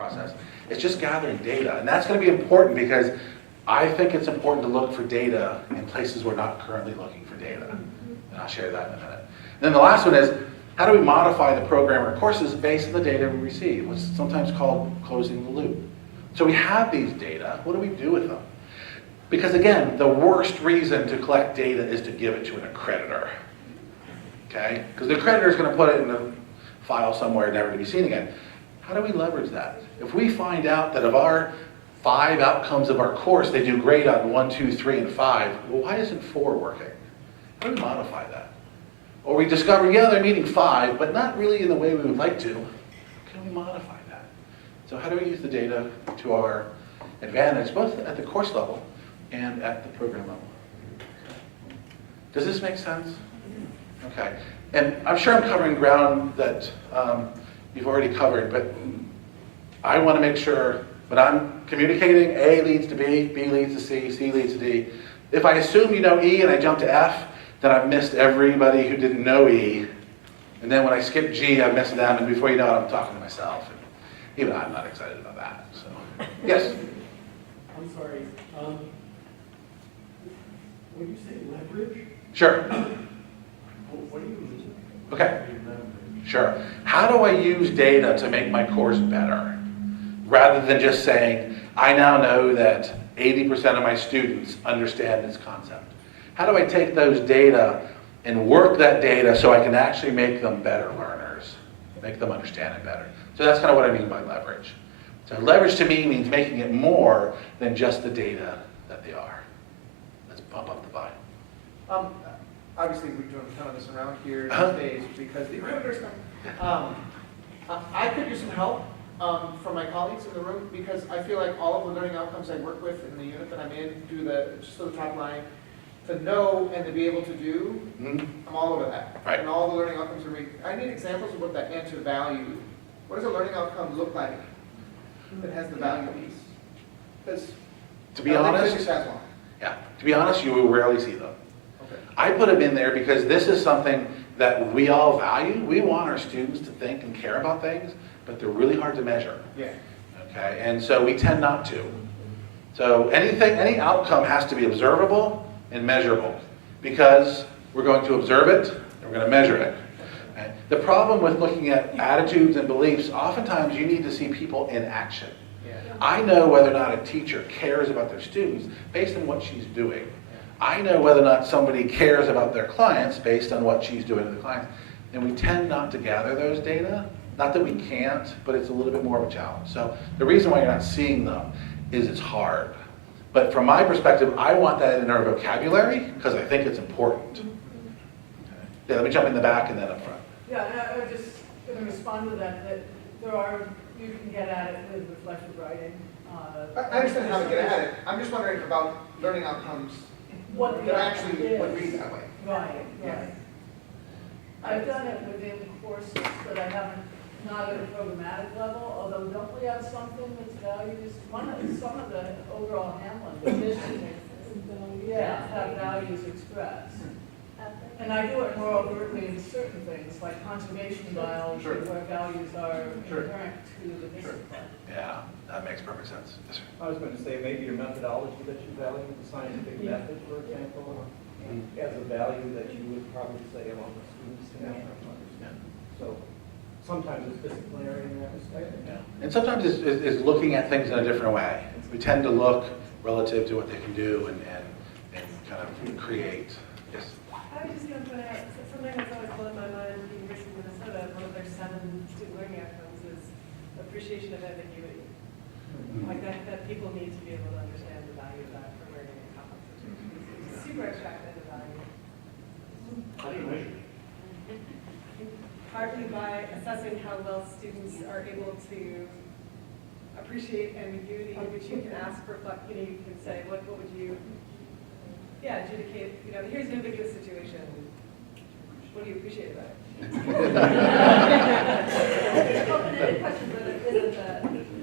process. It's just gathering data, and that's going to be important because I think it's important to look for data in places we're not currently looking for data. And I'll share that in a minute. And then the last one is, how do we modify the program or courses based on the data we receive? What's sometimes called closing the loop. So we have these data, what do we do with them? Because again, the worst reason to collect data is to give it to an accreditor. Okay? Because the accreditor is going to put it in a file somewhere never to be seen again. How do we leverage that? If we find out that of our 5 outcomes of our course, they do great on 1, 2, 3, and 5, well, why isn't 4 working? How do we modify that? Or we discover, yeah, they're meeting 5, but not really in the way we would like to. Can we modify that? So how do we use the data to our advantage, both at the course level and at the program level? Does this make sense? Okay. And I'm sure I'm covering ground that you've already covered, but I want to make sure when I'm communicating, A leads to B, B leads to C, C leads to D. If I assume you know E and I jump to F, then I've missed everybody who didn't know E. And then when I skip G, I've missed them, and before you know it, I'm talking to myself. And even I'm not excited about that. So, yes? I'm sorry. When you say leverage, Sure. what do you mean? Okay. Sure. How do I use data to make my course better? Rather than just saying, I now know that 80% of my students understand this concept. How do I take those data and work that data so I can actually make them better learners, make them understand it better? So that's kind of what I mean by leverage. So leverage to me means making it more than just the data that they are. Let's pump up the volume. Obviously, we're doing a ton of this around here these days because the accreditors come. I could use some help from my colleagues in the room because I feel like all of the learning outcomes I work with in the unit that I'm in do just the top line. To know and to be able to do, I'm all over that. Right. And all the learning outcomes are I need examples of what that answer value, what does a learning outcome look like that has the value piece? Because To be honest, has one. yeah, to be honest, you will rarely see them. Okay. I put them in there because this is something that we all value. We want our students to think and care about things, but they're really hard to measure. Yeah. Okay, and so we tend not to. So any outcome has to be observable and measurable because we're going to observe it and we're going to measure it. Okay? The problem with looking at attitudes and beliefs, oftentimes you need to see people in action. Yeah. I know whether or not a teacher cares about their students based on what she's doing. I know whether or not somebody cares about their clients based on what she's doing to the clients. And we tend not to gather those data. Not that we can't, but it's a little bit more of a challenge. So the reason why you're not seeing them is it's hard. But from my perspective, I want that in our vocabulary because I think it's important. Okay. Yeah, let me jump in the back and then up front. Yeah, and I was just going to respond to that you can get at it with reflective writing. I understand how to get at it. I'm just wondering about learning outcomes What that actually would read that way. Right, Yeah. right. I've done it within courses, but I haven't, not at a programmatic level, although don't we have something that's values? Some of the overall Hamline mission, yeah, have values expressed. And I do it more overtly in certain things, like conservation biology, Sure. where values are Sure. inherent to the discipline. Yeah, that makes perfect sense. Yes, sir. I was going to say maybe your methodology that you value, the scientific method, for example, as a value that you would probably say among the students to have to understand. So sometimes it's disciplinary in that respect. Yeah. And sometimes it's looking at things in a different way. We tend to look relative to what they can do and kind of create. Yes. I was just going to point out something that's always blown my mind at the University of Minnesota. One of their 7 student learning outcomes is appreciation of ambiguity. Like that people need to be able to understand the value of that for learning in complex situations. It's super abstract as a value. How do you measure? Partly by assessing how well students are able to appreciate ambiguity, which you can ask for, you can say, what would you, adjudicate, here's an ambiguous situation. What do you appreciate about it? It's open-ended questions, but it isn't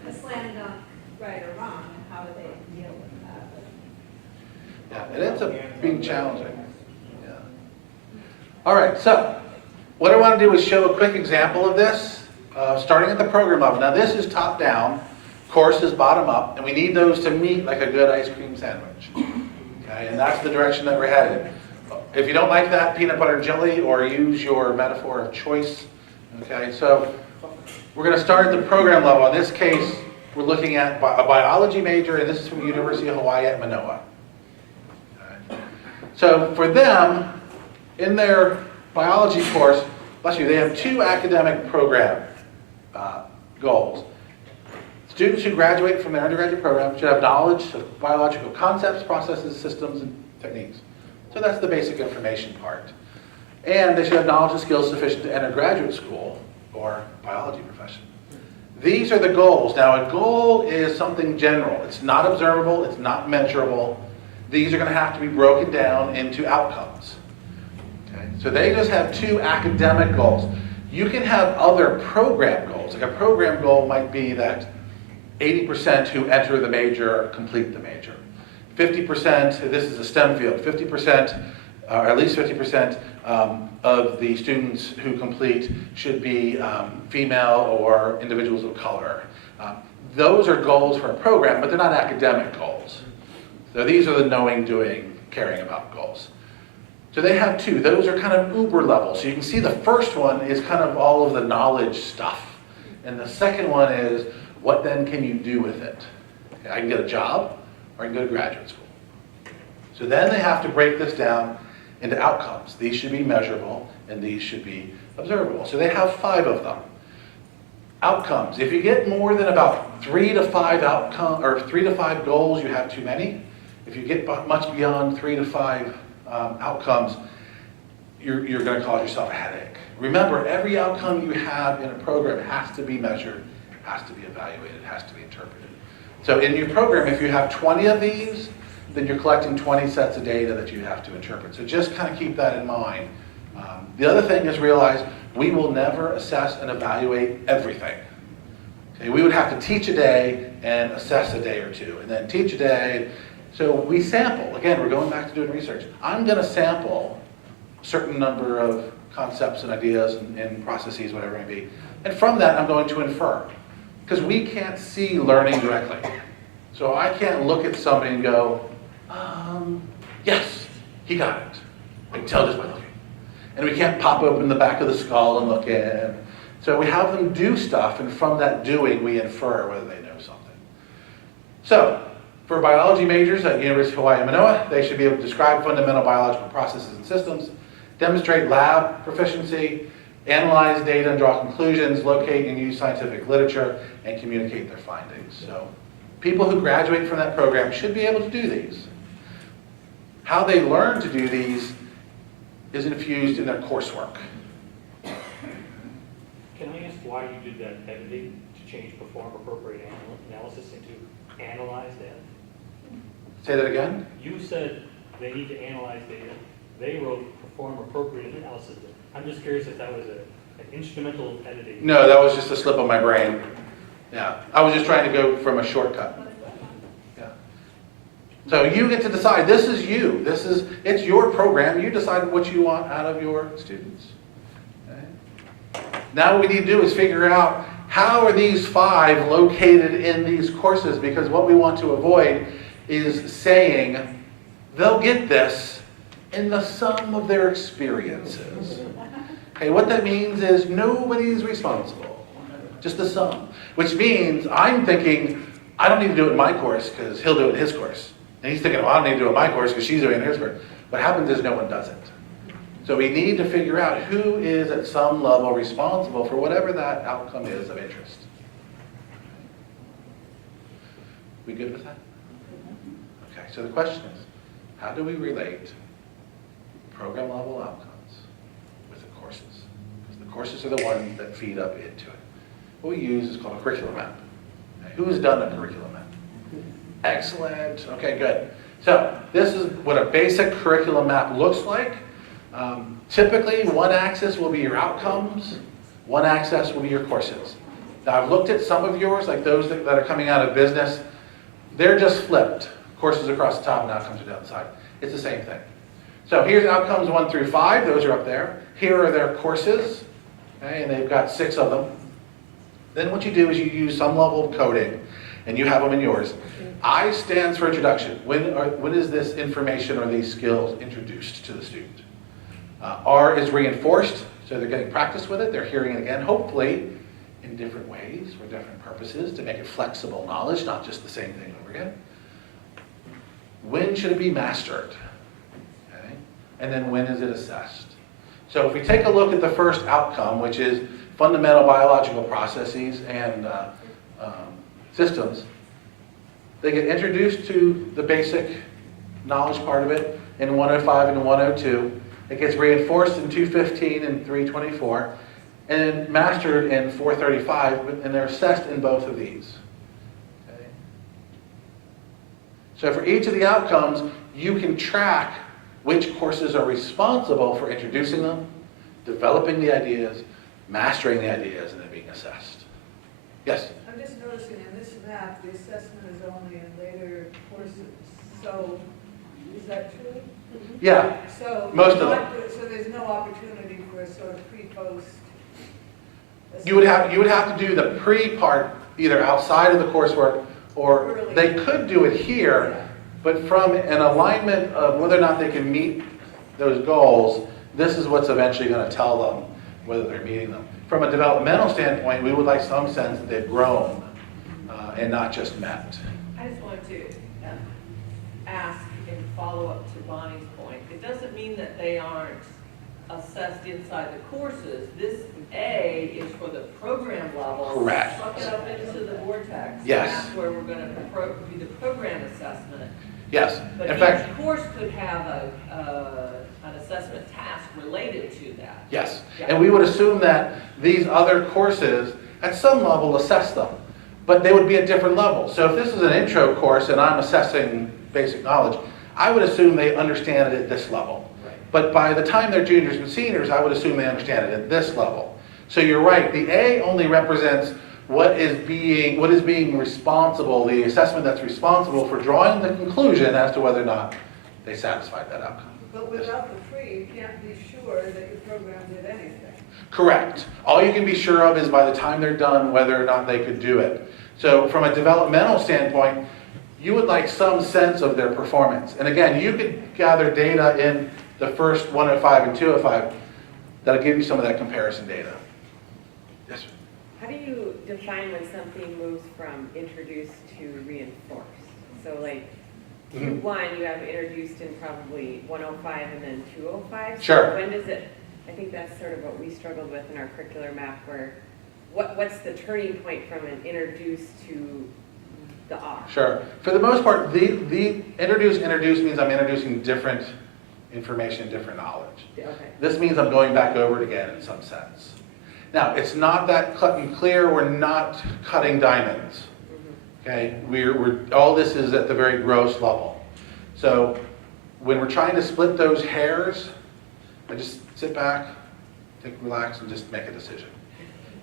a slam dunk right or wrong, and how do they deal with that? Yeah, it ends up being challenging. Yeah. All right, so what I want to do is show a quick example of this, starting at the program level. Now this is top down. courses bottom up, and we need those to meet like a good ice cream sandwich. Okay, and that's the direction that we're headed. If you don't like that, peanut butter and jelly, or use your metaphor of choice. Okay, so we're going to start at the program level. In this case, we're looking at a biology major, and this is from the University of Hawaii at Manoa. Okay. So for them, in their biology course, bless you, they have 2 academic program goals. Students who graduate from their undergraduate program should have knowledge of biological concepts, processes, systems, and techniques. So that's the basic information part. And they should have knowledge and skills sufficient to enter graduate school or biology profession. These are the goals. Now, a goal is something general. It's not observable. It's not measurable. These are going to have to be broken down into outcomes. Okay? So they just have 2 academic goals. You can have other program goals. Like a program goal might be that 80% who enter the major complete the major. 50%, this is a STEM field, 50%, or at least 50% of the students who complete should be female or individuals of color. Those are goals for a program, but they're not academic goals. So these are the knowing, doing, caring about goals. So they have 2. Those are kind of uber level. So you can see the first one is kind of all of the knowledge stuff. And the second one is, what then can you do with it? Okay, I can get a job, or I can go to graduate school. So then they have to break this down into outcomes. These should be measurable, and these should be observable. So they have 5 of them. Outcomes. If you get more than about 3 to 5 3 to 5 goals, you have too many. If you get much beyond 3 to 5 outcomes, you're going to cause yourself a headache. Remember, every outcome you have in a program has to be measured, has to be evaluated, has to be interpreted. So in your program, if you have 20 of these, then you're collecting 20 sets of data that you have to interpret. So just kind of keep that in mind. The other thing is realize we will never assess and evaluate everything. Okay, we would have to teach a day and assess a day or 2, and then teach a day. So we sample. Again, we're going back to doing research. I'm going to sample a certain number of concepts and ideas and processes, whatever it may be. And from that, I'm going to infer. Because we can't see learning directly. So I can't look at somebody and go, yes, he got it. I can tell just by looking. And we can't pop open the back of the skull and look in. So we have them do stuff, and from that doing, we infer whether they know something. So, for biology majors at University of Hawaii Manoa, they should be able to describe fundamental biological processes and systems, demonstrate lab proficiency, analyze data and draw conclusions, locate and use scientific literature, and communicate their findings. So, people who graduate from that program should be able to do these. How they learn to do these is infused in their coursework. Can I ask why you did that editing to change perform appropriate analysis into analyze data? Say that again? You said they need to analyze data. They wrote perform appropriate analysis. I'm just curious if that was an instrumental editing. No, that was just a slip of my brain. Yeah, I was just trying to go from a shortcut. Yeah. So you get to decide. This is you. It's your program. You decide what you want out of your students. Okay? Now what we need to do is figure out how are these 5 located in these courses, because what we want to avoid is saying they'll get this in the sum of their experiences. Okay, what that means is nobody's responsible, just the sum. Which means I'm thinking, I don't need to do it in my course because he'll do it in his course. And he's thinking, well, I don't need to do it in my course because she's doing it in his course. What happens is no one does it. So we need to figure out who is at some level responsible for whatever that outcome is of interest. We good with that? Okay, so the question is, how do we relate program level outcomes with the courses? Because the courses are the ones that feed up into it. What we use is called a curriculum map. Okay, who's done a curriculum map? Excellent. Okay, good. So this is what a basic curriculum map looks like. Typically, one axis will be your outcomes, one axis will be your courses. Now, I've looked at some of yours, like those that are coming out of business. They're just flipped. Courses across the top and outcomes are down the side. It's the same thing. So here's outcomes 1 through 5. Those are up there. Here are their courses, okay, and they've got 6 of them. Then what you do is you use some level of coding, and you have them in yours. I stands for introduction. When is this information or these skills introduced to the student? R is reinforced, so they're getting practice with it, they're hearing it again, hopefully in different ways, for different purposes, to make it flexible knowledge, not just the same thing over again. When should it be mastered? Okay. And then when is it assessed? So if we take a look at the first outcome, which is fundamental biological processes and systems, they get introduced to the basic knowledge part of it in 105 and 102. It gets reinforced in 215 and 324, and then mastered in 435, and they're assessed in both of these. Okay. So for each of the outcomes, you can track which courses are responsible for introducing them, developing the ideas, mastering the ideas, and then being assessed. Yes? I'm just noticing in this map, the assessment is only in later courses. So, is that true? Yeah, So most of them. So there's no opportunity for a sort of pre-post. You would have to do the pre-part either outside of the coursework, or Early. they could do it here, but from an alignment of whether or not they can meet those goals, this is what's eventually going to tell them whether they're meeting them. From a developmental standpoint, we would like some sense that they've grown and not just met. I just wanted to ask in follow-up to Bonnie's point, it doesn't mean that they aren't assessed inside the courses. This A is for the program level. Correct. Suck it up into the vortex. Yes. That's where we're going to do the program assessment. Yes. But In fact, each course could have an assessment task related to that. yes. Yeah. And we would assume that these other courses, at some level, assess them, but they would be at different levels. So if this is an intro course and I'm assessing basic knowledge, I would assume they understand it at this level. Right. But by the time they're juniors and seniors, I would assume they understand it at this level. So you're right, the A only represents what is being responsible, the assessment that's responsible for drawing the conclusion as to whether or not they satisfied that outcome. But without the free, you can't be sure that your program did anything. Correct. All you can be sure of is by the time they're done, whether or not they could do it. So from a developmental standpoint, you would like some sense of their performance. And again, you could gather data in the first 105 and 205 that'll give you some of that comparison data. Yes, sir. How do you define when something moves from introduced to reinforced? So like Q1, you have introduced in probably 105 and then 205. Sure. So when does it, I think that's sort of what we struggled with in our curricular map, where what's the turning point from an introduced to the R? Sure. For the most part, the introduce means I'm introducing different information, different knowledge. Okay. This means I'm going back over it again in some sense. Now, it's not that cut and clear. We're not cutting diamonds. Okay, all this is at the very gross level. So when we're trying to split those hairs, I just sit back, relax, and just make a decision.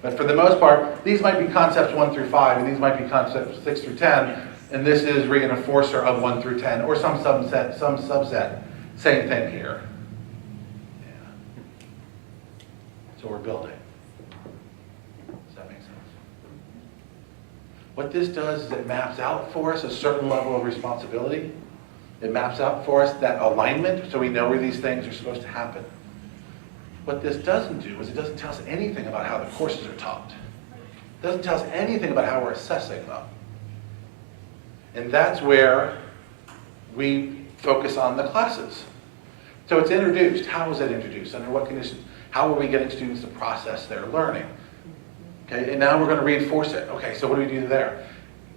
But for the most part, these might be concepts 1 through 5, and these might be concepts 6 through 10, and this is reinforcer of 1 through 10, or some subset. Same thing here. Yeah. So we're building. Does that make sense? What this does is it maps out for us a certain level of responsibility. It maps out for us that alignment, so we know where these things are supposed to happen. What this doesn't do is it doesn't tell us anything about how the courses are taught. It doesn't tell us anything about how we're assessing them. And that's where we focus on the classes. So it's introduced. How was it introduced? Under what conditions? How are we getting students to process their learning? Okay, and now we're going to reinforce it. Okay, so what do we do there?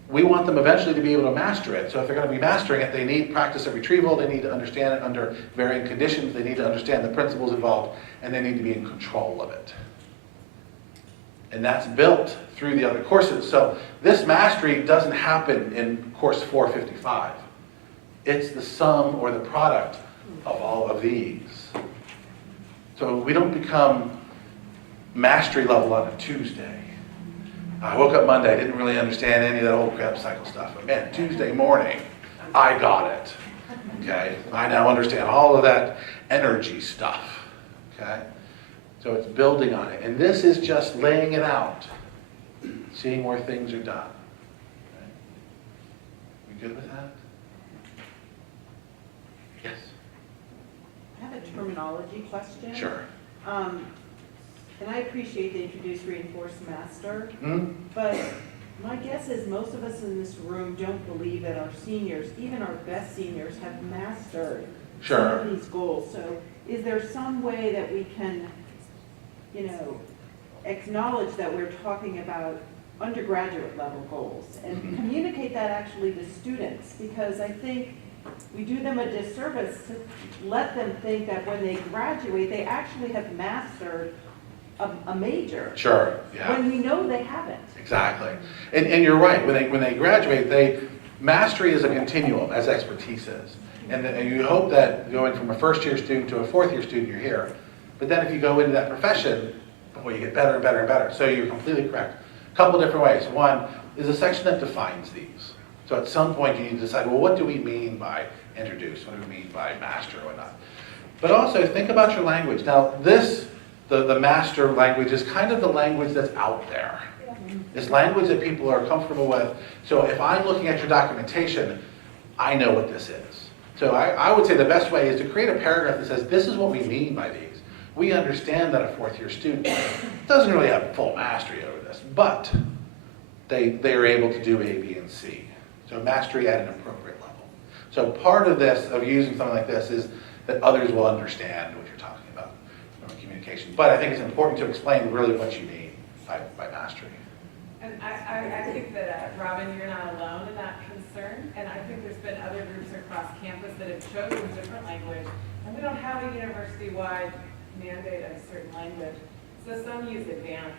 We want them eventually to be able to master it. So if they're going to be mastering it, they need practice of retrieval, they need to understand it under varying conditions, they need to understand the principles involved, and they need to be in control of it. And that's built through the other courses. So this mastery doesn't happen in course 455. It's the sum or the product of all of these. So we don't become mastery level on a Tuesday. I woke up Monday, I didn't really understand any of that old crap cycle stuff. But man, Tuesday morning, I got it. Okay? I now understand all of that energy stuff. Okay? So it's building on it. And this is just laying it out, seeing where things are done. Okay? good with that? Yes, I have a terminology question. sure. And I appreciate they introduced reinforced master, Hmm? but my guess is most of us in this room don't believe that our seniors, even our best seniors, have mastered some Sure. of these goals. So is there some way that we can, acknowledge that we're talking about undergraduate level goals and Mhm. communicate that actually to students? Because I think we do them a disservice to let them think that when they graduate, they actually have mastered a major, Sure, yeah. when we know they haven't. Exactly. And you're right, when they graduate, mastery is a continuum, as expertise is. And you hope that going from a first-year student to a fourth-year student, you're here. But then if you go into that profession, boy, you get better and better and better. So you're completely correct. A couple different ways. One is a section that defines these. So at some point, you need to decide, well, what do we mean by introduce? What do we mean by master or whatnot? But also, think about your language. Now, the master language is kind of the language that's out there. It's language that people are comfortable with. So if I'm looking at your documentation, I know what this is. So I would say the best way is to create a paragraph that says, this is what we mean by these. We understand that a fourth-year student doesn't really have full mastery over this, but they are able to do A, B, and C. So mastery at an appropriate level. So part of this, of using something like this, is that others will understand what you're talking about from a communication. But I think it's important to explain really what you mean by mastery. And I think that, Robin, you're not alone in that concern, and I think there's been other groups across campus that have chosen different language, and we don't have a university-wide mandate of a certain language. So some use advanced,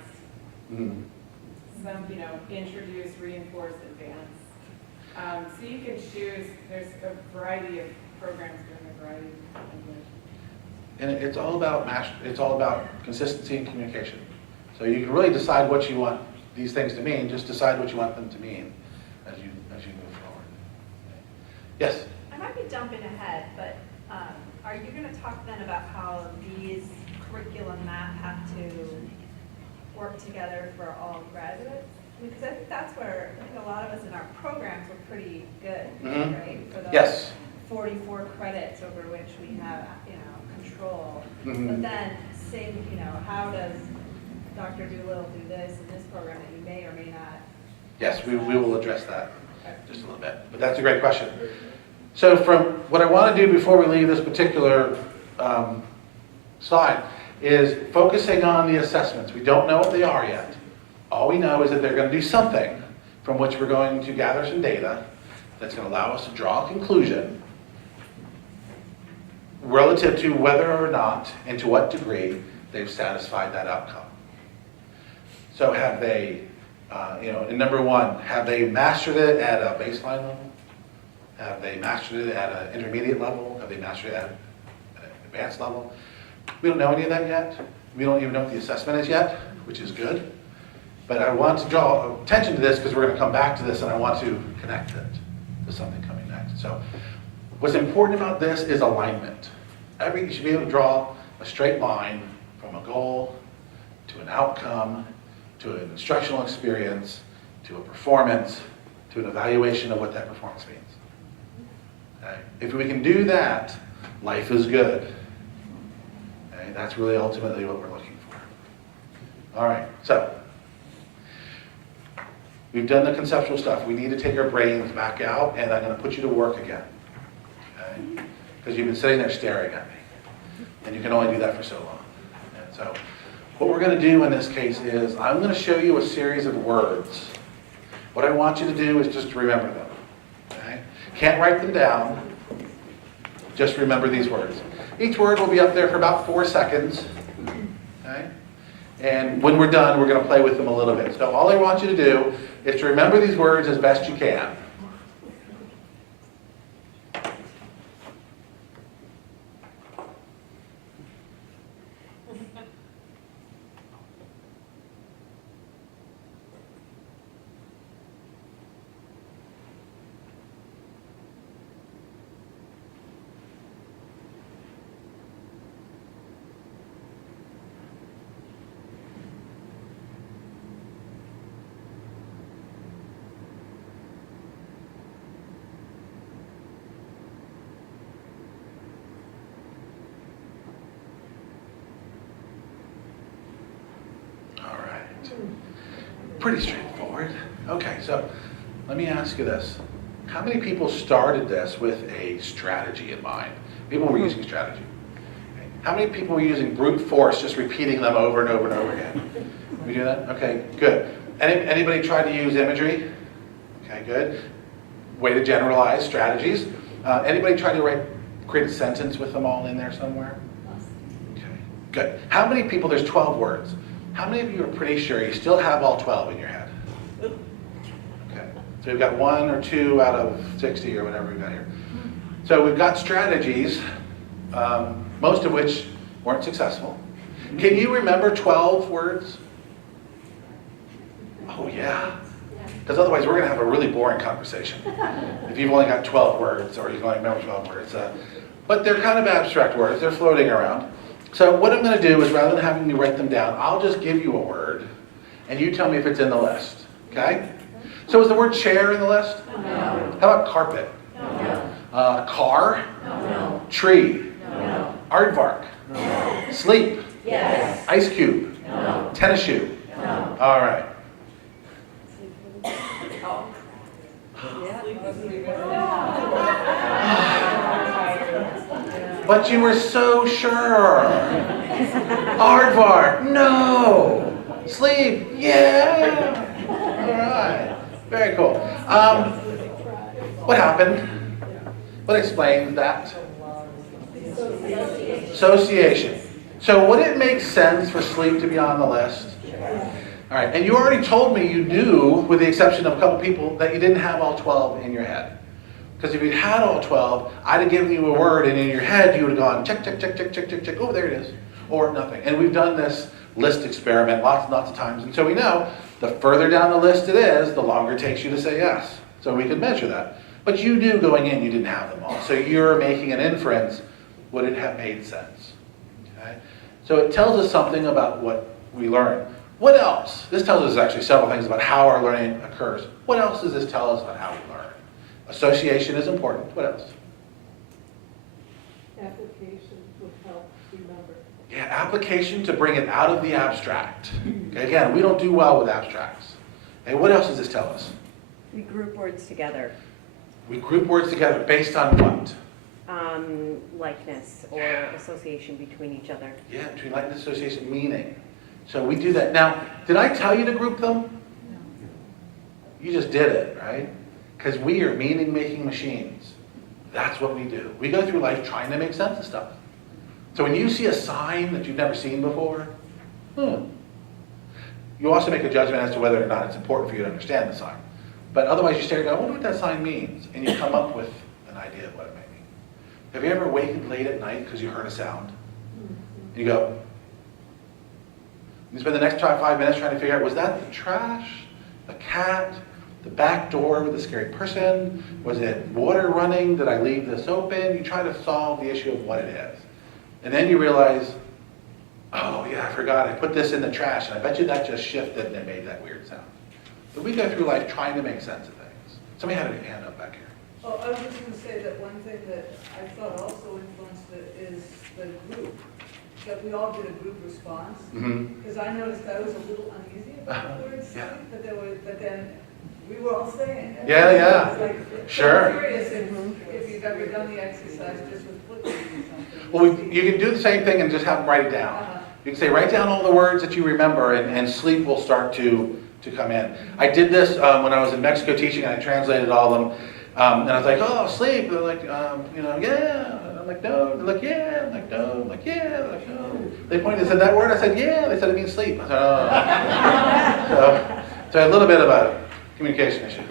Mhm. some, introduce, reinforce, advance. So you can choose, there's a variety of programs doing a variety of language. And it's all about it's all about consistency and communication. So you can really decide what you want these things to mean, just decide what you want them to mean as you move forward. Yes? I might be jumping ahead, but are you going to talk then about how these curriculum map have to work together for all graduates? Because I think that's where a lot of us in our programs were pretty good, Mhm. right? For those Yes. 44 credits over which we have, control. Mhm. But then same, how does Dr. Doolittle do this in this program that you may or may not? Yes, we will address that just a little bit. But that's a great question. So from what I want to do before we leave this particular slide is focusing on the assessments. We don't know what they are yet. All we know is that they're going to do something from which we're going to gather some data that's going to allow us to draw a conclusion relative to whether or not and to what degree they've satisfied that outcome. So have they, in number one, have they mastered it at a baseline level? Have they mastered it at an intermediate level? Have they mastered it at an advanced level? We don't know any of that yet. We don't even know what the assessment is yet, which is good. But I want to draw attention to this because we're going to come back to this and I want to connect it to something coming next. So what's important about this is alignment. You should be able to draw a straight line from a goal to an outcome, to an instructional experience, to a performance, to an evaluation of what that performance means. Okay? If we can do that, life is good. Okay? That's really ultimately what we're looking for. All right, so we've done the conceptual stuff. We need to take our brains back out, and I'm going to put you to work again. Okay? Because you've been sitting there staring at me, and you can only do that for so long. And so what we're going to do in this case is I'm going to show you a series of words. What I want you to do is just remember them. Okay? Can't write them down. Just remember these words. Each word will be up there for about 4 seconds. Okay? And when we're done, we're going to play with them a little bit. So all I want you to do is to remember these words as best you can. Pretty straightforward. Okay, so let me ask you this. How many people started this with a strategy in mind? People were using strategy. Okay. How many people were using brute force, just repeating them over and over and over again? We do that? Okay, good. Anybody try to use imagery? Okay, good. Way to generalize strategies. Anybody try to create a sentence with them all in there somewhere? Okay, good. How many people, there's 12 words. How many of you are pretty sure you still have all 12 in your head? Okay, so we've got 1 or 2 out of 60 or whatever we've got here. So we've got strategies, most of which weren't successful. Can you remember 12 words? Oh yeah. Because otherwise we're going to have a really boring conversation if you've only got 12 words or you can only remember 12 words. But they're kind of abstract words. They're floating around. So what I'm going to do is rather than having you write them down, I'll just give you a word and you tell me if it's in the list. Okay? So is the word chair in the list? No. How about carpet? No. Car? No. Tree? No. Aardvark? No. Sleep? Yes. Ice cube? No. Tennis shoe? No. All right. But you were so sure. Aardvark, no. Sleep, yeah. All right, very cool. What happened? What explains that? Association. So would it make sense for sleep to be on the list? All right, and you already told me you knew, with the exception of a couple people, that you didn't have all 12 in your head. Because if you had all 12, I'd have given you a word, and in your head you would have gone, check, check, check, check, check, check, check, oh, there it is, or nothing. And we've done this list experiment lots and lots of times, and so we know the further down the list it is, the longer it takes you to say yes. So we could measure that. But you knew going in you didn't have them all. So you're making an inference, would it have made sense? Okay? So it tells us something about what we learn. What else? This tells us actually several things about how our learning occurs. What else does this tell us about how we learn? Association is important. What else? Application will help remember. Yeah, application to bring it out of the abstract. Okay, again, we don't do well with abstracts. Okay, what else does this tell us? We group words together. We group words together based on what? Likeness or association between each other. Yeah, between likeness, association, meaning. So we do that. Now, did I tell you to group them? No. You just did it, right? Because we are meaning-making machines. That's what we do. We go through life trying to make sense of stuff. So when you see a sign that you've never seen before, you also make a judgment as to whether or not it's important for you to understand the sign. But otherwise you stare and go, I wonder what that sign means. And you come up with an idea of what it may mean. Have you ever wakened late at night because you heard a sound? And you go, you spend the next 5 minutes trying to figure out, was that the trash, the cat, the back door with the scary person? Was it water running? Did I leave this open? You try to solve the issue of what it is. And then you realize, oh yeah, I forgot, I put this in the trash, and I bet you that just shifted and it made that weird sound. But we go through life trying to make sense of things. Somebody had a hand up back here. Oh, I was just gonna say that one thing that I thought also influenced it is the group, that we all did a group response. Because I noticed I was a little uneasy about the word sleep, but then we were all saying it. Yeah, yeah. It was like, Sure. I'm curious if you've ever done the exercise just with flipping or something. Well, you can do the same thing and just have them write it down. You can say, write down all the words that you remember, and sleep will start to come in. I did this when I was in Mexico teaching, and I translated all of them. And I was like, oh, sleep. They're like, yeah. And I'm like, no. They're like, yeah. I'm like, no. I'm like, yeah. They're like, no. They pointed and said that word. I said, yeah. They said it means sleep. I said, oh. So a little bit of a communication issue.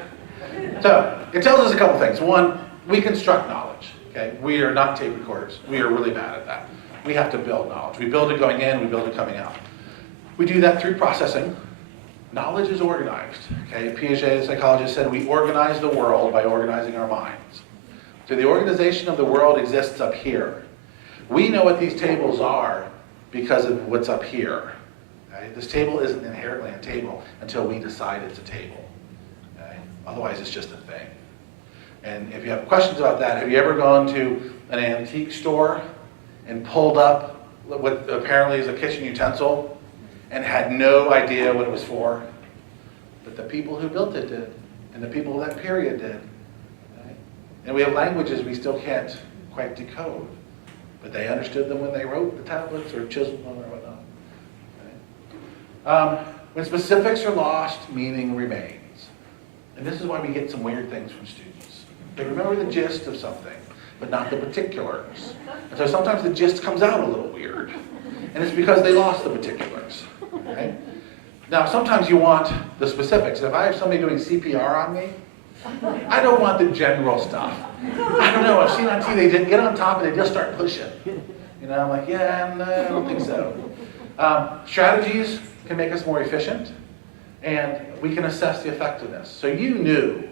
So it tells us a couple things. One, we construct knowledge. Okay, we are not tape recorders. We are really bad at that. We have to build knowledge. We build it going in. We build it coming out. We do that through processing. Knowledge is organized. Okay, Piaget, the psychologist, said we organize the world by organizing our minds. So the organization of the world exists up here. We know what these tables are because of what's up here. Okay? This table isn't inherently a table until we decide it's a table. Okay? Otherwise, it's just a thing. And if you have questions about that, have you ever gone to an antique store and pulled up what apparently is a kitchen utensil and had no idea what it was for? but the people who built it did, and the people of that period did. Right? And we have languages we still can't quite decode, but they understood them when they wrote the tablets or chiseled them or whatnot. Right? When specifics are lost, meaning remains. And this is why we get some weird things from students. They remember the gist of something, but not the particulars. And so sometimes the gist comes out a little weird. And it's because they lost the particulars. Right? Now, sometimes you want the specifics. If I have somebody doing CPR on me, I don't want the general stuff. I don't know, I've seen on TV, they just get on top and they just start pushing. You know, I'm like, yeah, no, I don't think so. Strategies can make us more efficient, and we can assess the effectiveness. So you knew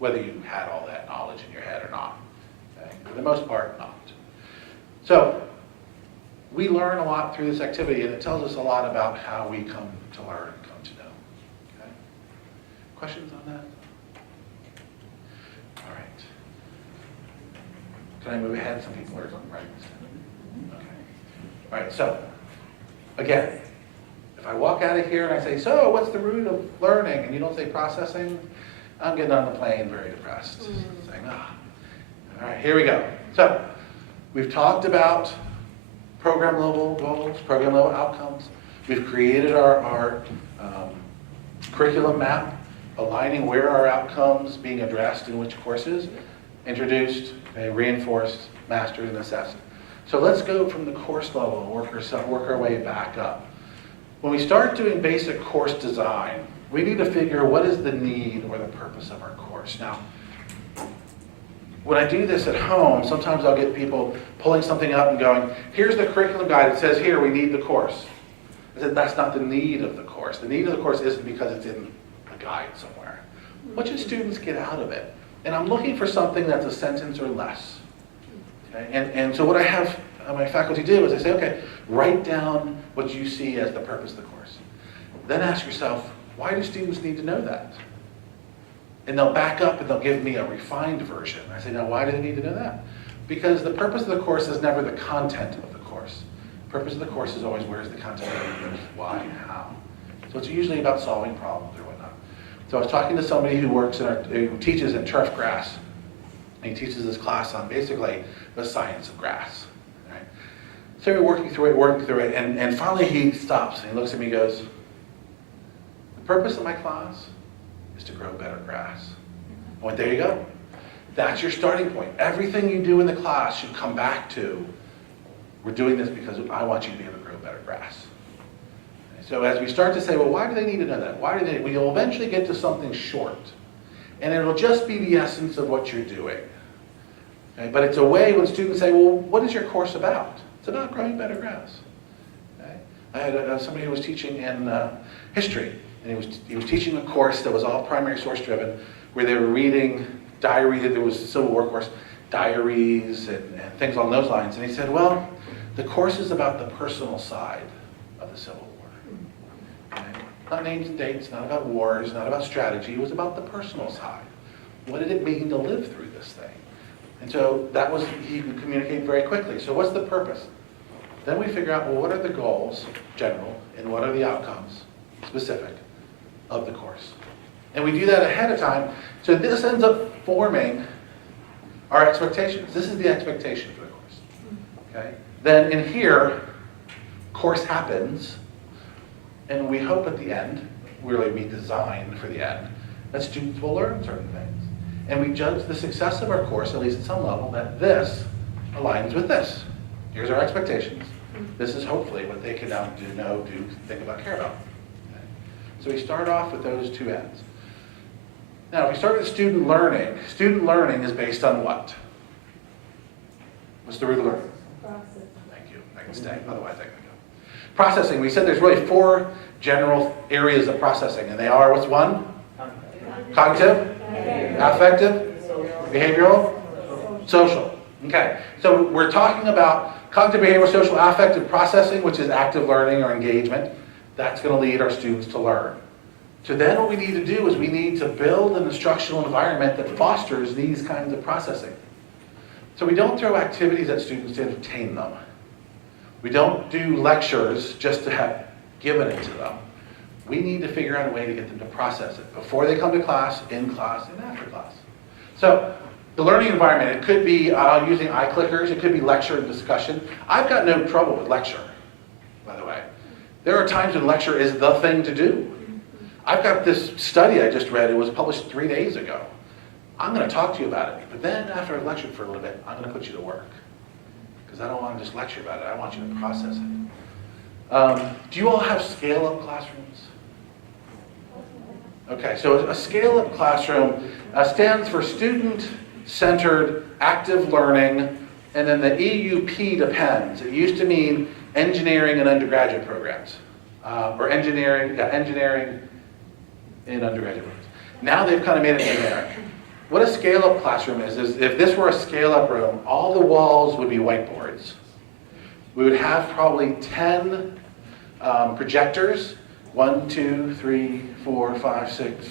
whether you had all that knowledge in your head or not. Okay? For the most part, not. So we learn a lot through this activity, and it tells us a lot about how we come to learn, come to know. Okay? Questions on that? All right. Can I move ahead? Some people are right. Okay. All right, so again, if I walk out of here and I say, so what's the root of learning? And you don't say processing, I'm getting on the plane very depressed. Saying, All right, here we go. So we've talked about program level goals, program level outcomes. We've created our curriculum map, aligning where our outcomes being addressed in which courses, introduced, reinforced, mastered, and assessed. So let's go from the course level and work our way back up. When we start doing basic course design, we need to figure what is the need or the purpose of our course. Now, when I do this at home, sometimes I'll get people pulling something up and going, here's the curriculum guide, it says here we need the course. I said, that's not the need of the course. The need of the course isn't because it's in a guide somewhere. What should students get out of it? And I'm looking for something that's a sentence or less. Okay? And so what I have my faculty do is I say, okay, write down what you see as the purpose of the course. Then ask yourself, why do students need to know that? And they'll back up and they'll give me a refined version. I say, now why do they need to know that? Because the purpose of the course is never the content of the course. The purpose of the course is always where's the content, why, and how. So it's usually about solving problems or whatnot. So I was talking to somebody who teaches in turf grass. And he teaches this class on basically the science of grass. Right? So we're working through it, and finally he stops and he looks at me and goes, the purpose of my class is to grow better grass. I went, there you go. That's your starting point. Everything you do in the class should come back to, we're doing this because I want you to be able to grow better grass. So as we start to say, well, why do they need to know that? We'll eventually get to something short. And it'll just be the essence of what you're doing. Okay? But it's a way when students say, well, what is your course about? It's about growing better grass. Okay? I had somebody who was teaching in history. And he was teaching a course that was all primary source driven, where they were reading diaries, there was a Civil War course, diaries and things along those lines. And he said, well, the course is about the personal side of the Civil War. Okay? Not names and dates, not about wars, not about strategy, it was about the personal side. What did it mean to live through this thing? And so he could communicate very quickly. So what's the purpose? Then we figure out, well, what are the goals, general, and what are the outcomes, specific, of the course? And we do that ahead of time. So this ends up forming our expectations. This is the expectation for the course. Okay? Then in here, course happens, and we hope at the end, really we design for the end, that students will learn certain things. And we judge the success of our course, at least at some level, that this aligns with this. Here's our expectations. This is hopefully what they can now do, think about, care about. Okay? So we start off with those two ends. Now, if we start with student learning is based on what? What's the root of learning? Process. Thank you. I can stay, otherwise I can go. Processing, we said there's really 4 general areas of processing, and they are, what's one? Cognitive, affective, behavioral, social. Okay, so we're talking about cognitive, behavioral, social, affective processing, which is active learning or engagement. That's going to lead our students to learn. So then what we need to do is we need to build an instructional environment that fosters these kinds of processing. So we don't throw activities at students to entertain them. We don't do lectures just to have given it to them. we need to figure out a way to get them to process it before they come to class, in class, and after class. So the learning environment, it could be using iClickers, it could be lecture and discussion. I've got no trouble with lecture, by the way. There are times when lecture is the thing to do. I've got this study I just read, it was published 3 days ago. I'm going to talk to you about it, but then after I've lectured for a little bit, I'm going to put you to work. Because I don't want to just lecture about it, I want you to process it. Do you all have scale-up classrooms? Okay, so a scale-up classroom stands for student-centered active learning, and then the EUP depends. It used to mean engineering and undergraduate programs, or engineering in undergraduate programs. Now they've kind of made it generic. What a scale-up classroom is if this were a scale-up room, all the walls would be whiteboards. We would have probably 10 projectors, 1, 2, 3, 4, 5, 6,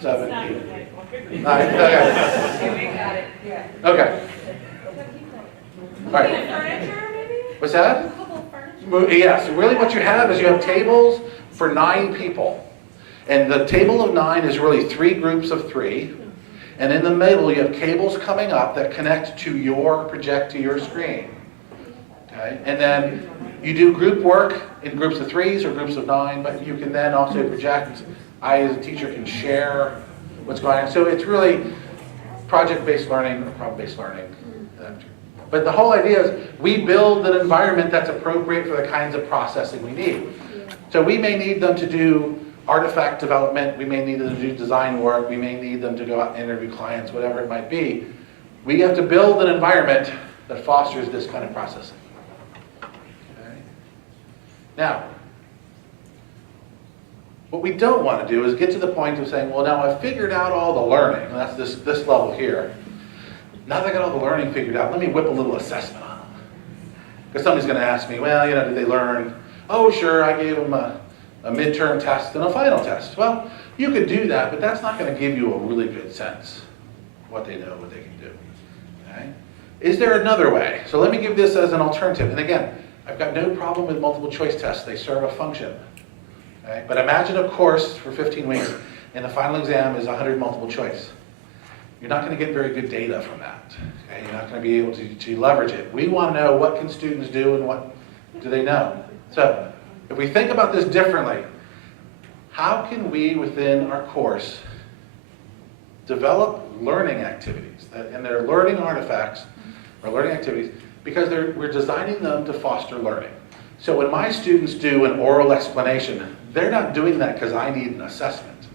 7, 8, 9. Okay. We got it, yeah. Okay. All right. Furniture, maybe? What's that? A couple of furniture? Yes, really what you have is you have tables for 9 people. And the table of 9 is really 3 groups of 3. And in the middle, you have cables coming up that connect to your screen. Okay? And then you do group work in groups of 3s or groups of 9, but you can then also project. I, as a teacher, can share what's going on. So it's really project-based learning or problem-based learning. But the whole idea is we build an environment that's appropriate for the kinds of processing we need. So we may need them to do artifact development, we may need them to do design work, we may need them to go out and interview clients, whatever it might be. We have to build an environment that fosters this kind of processing. Okay? Now, what we don't want to do is get to the point of saying, well, now I've figured out all the learning, and that's this level here. Now that I got all the learning figured out, let me whip a little assessment on them. Because somebody's going to ask me, well, did they learn? Oh, sure, I gave them a midterm test and a final test. Well, you could do that, but that's not going to give you a really good sense of what they know, what they can do. Okay? Is there another way? So let me give this as an alternative. And again, I've got no problem with multiple choice tests. They serve a function. Okay? But imagine a course for 15 weeks and the final exam is 100 multiple choice. You're not going to get very good data from that. Okay? You're not going to be able to leverage it. We want to know what can students do and what do they know. So if we think about this differently, how can we within our course develop learning activities and they're learning artifacts or learning activities because we're designing them to foster learning. So when my students do an oral explanation, they're not doing that because I need an assessment.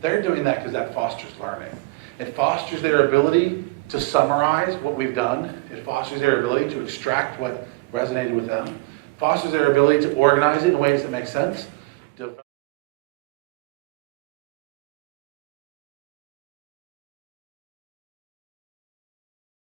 They're doing that because that fosters learning. It fosters their ability to summarize what we've done. It fosters their ability to extract what resonated with them. Fosters their ability to organize it in ways that make sense.